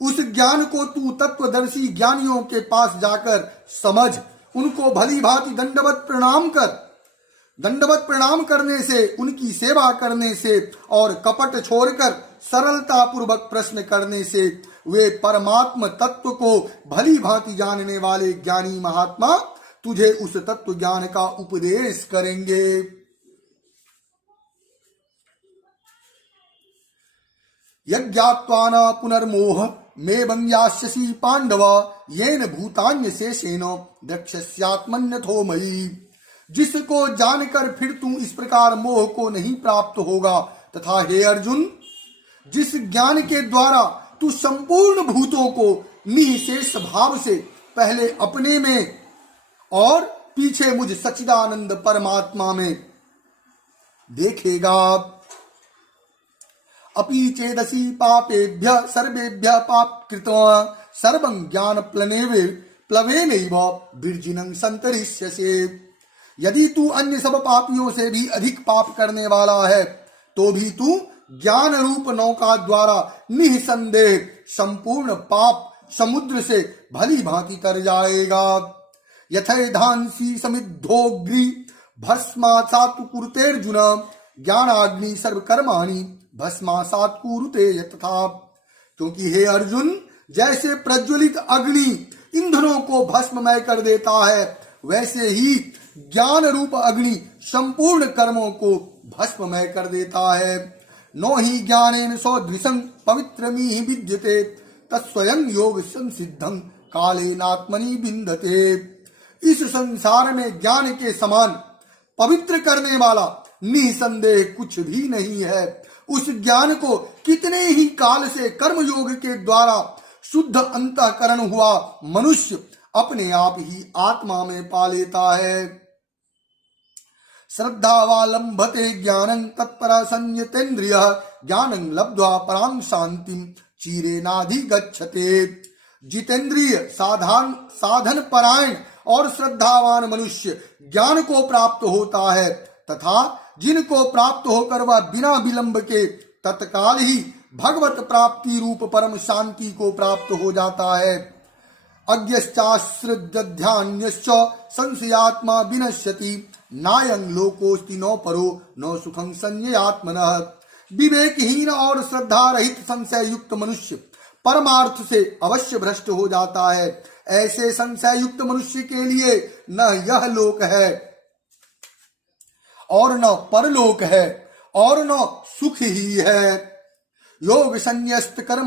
उस ज्ञान को तू तत्वदर्शी ज्ञानियों के पास जाकर समझ, उनको भली भांति दंडवत प्रणाम कर। दंडवत प्रणाम करने से, उनकी सेवा करने से और कपट छोड़कर सरलता पूर्वक प्रश्न करने से वे परमात्म तत्व को भली भांति जानने वाले ज्ञानी महात्मा तुझे उस तत्व ज्ञान का उपदेश करेंगे। यज्ञात्वा न पुनर्मोह मे बंयास्यसि पांडव येन भूतान्य शेषेण द्रक्ष्यात्मन्यथो मयि। जिसको जानकर फिर तू इस प्रकार मोह को नहीं प्राप्त होगा, तथा हे अर्जुन, जिस ज्ञान के द्वारा तू संपूर्ण भूतों को निःशेष भाव से पहले अपने में और पीछे मुझ सच्चिदानंद परमात्मा में देखेगा। अपि चेदसि पापेभ्य सर्वेभ्य पापकृत्वा सर्वं ज्ञान प्लवेनैव विर्जिनं संतरिष्यसे। यदि तू अन्य सब पापियों से भी अधिक पाप करने वाला है, तो भी तू ज्ञान रूप नौका द्वारा निःसंदेह संपूर्ण पाप समुद्र से भली भांति तर जाएगा। यथैधांसी समिद्धोग्नि भस्मासात् कुरुतेर्जुन ज्ञानाग्नि सर्वकर्माणि भस्मासात् कुरुते यथा। क्योंकि हे अर्जुन, जैसे प्रज्वलित अग्नि ईंधनों को भस्ममय कर देता है, वैसे ही ज्ञान रूप अग्नि संपूर्ण कर्मों को भस्ममय कर देता है। नो हि ज्ञानेन सौदृशं पवित्रमिहि विद्यते तत्स्वयं योग संसिद्धं कालेनात्मनि बिंदते। इस संसार में ज्ञान के समान पवित्र करने वाला निसंदेह कुछ भी नहीं है। उस ज्ञान को कितने ही काल से कर्म योग के द्वारा शुद्ध अंतःकरण हुआ मनुष्य अपने आप ही आत्मा में पा लेता है। श्रद्धावालंबते ज्ञानं तत्परा संयतेन्द्रिय ज्ञानं लब्ध्वा परां शांतिं चीरेनाधिगच्छते। जितेंद्रिय साधन परायण और श्रद्धावान मनुष्य ज्ञान को प्राप्त होता है, तथा जिनको प्राप्त होकर वह बिना विलंब के तत्काल ही भगवत प्राप्ति रूप परम शांति को प्राप्त हो जाता है। अज्ञश्चाश्रद्ध्यान्यश्च संशयात्मा विनश्यति नायं लोकोस्ति नो परो नो सुखं संययात्मनः। विवेकहीन और श्रद्धा रहित संशय युक्त मनुष्य परमार्थ से अवश्य भ्रष्ट हो जाता है। ऐसे संशय युक्त मनुष्य के लिए न यह लोक है और न परलोक है और न सुख ही है। योग संन्यस्त कर्म